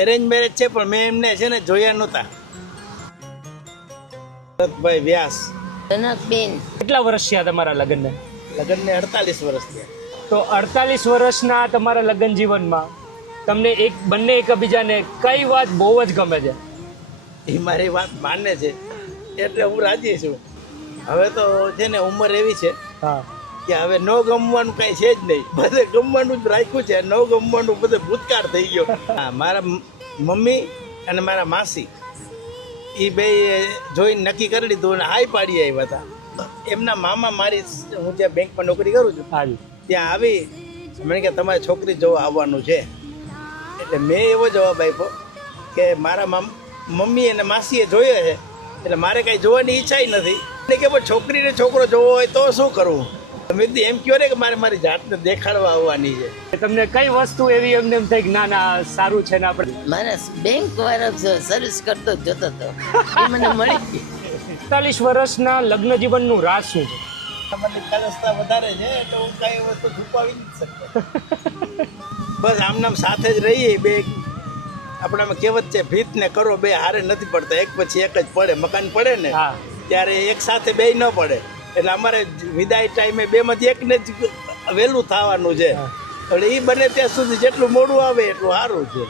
Arrange marriage છે પણ મેં એમને છે ને જોયા નહોતા. ભરતભાઈ વ્યાસ. જનકબેન. કેટલા વર્ષ થયા તમારા લગ્નને? લગ્નને 48 વર્ષ થયા. તો 48 વર્ષના તમારા લગ્ન જીવનમાં તમને બંને એકબીજાને કઈ વાત બહુ જ ગમે છે? એ મારી વાત માને છે એટલે હું રાજી છું. હવે તો છે ને ઉંમર એવી છે હા, કે હવે ન ગમવાનું કઈ છે જ નહીં, બધે ગમવાનું જ રાખ્યું છે. ન ગમવાનું બધે ભૂતકાળ થઈ ગયો. હા, મારા મમ્મી અને મારા માસી એ બે જોઈને નક્કી કરી લીધું અને હાઈ પાડી આવ્યા હતા. એમના મામા મારી, હું જ્યાં બેંકમાં નોકરી કરું છું હાજી. ત્યાં આવી મને કે તમારી છોકરી જોવા આવવાનું છે. એટલે મેં એવો જવાબ આપ્યો કે મારા મમ્મી અને માસીએ જોયો છે એટલે મારે કાંઈ જોવાની ઈચ્છા નથી. એટલે કે પણ છોકરીને છોકરો જોવો હોય તો શું કરવું? તમે એમ કહો ને કે મારી જાતને દેખાડવા આવવાની છે. તમને કઈ વસ્તુ એવી એમને એમ થઈ કે ના ના સારું છે ને આપણે? મારા બેંક વાળો સર્વિસ કરતો જ જોતો હતો, એ મને મળી ગઈ. 48 વર્ષના લગ્ન જીવનનું રાજ શું છે? તમારી કલસતા વધારે છે એટલે હું કાંઈ વસ્તુ છુપાવી નથી શકતો. બસ આમનામ સાથે જ રહીએ બે. આપણામાં કહેવત છે ભીત ને કરો બે હારે નથી પડતા, એક પછી એક જ પડે. મકાન પડે ને હા, ત્યારે એક સાથે બે ન પડે. એટલે અમારે વિદાય ટાઈમે બેમાંથી એકને જ વહેલું થવાનું છે. એટલે એ બને ત્યાં સુધી જેટલું મોડું આવે એટલું સારું છે.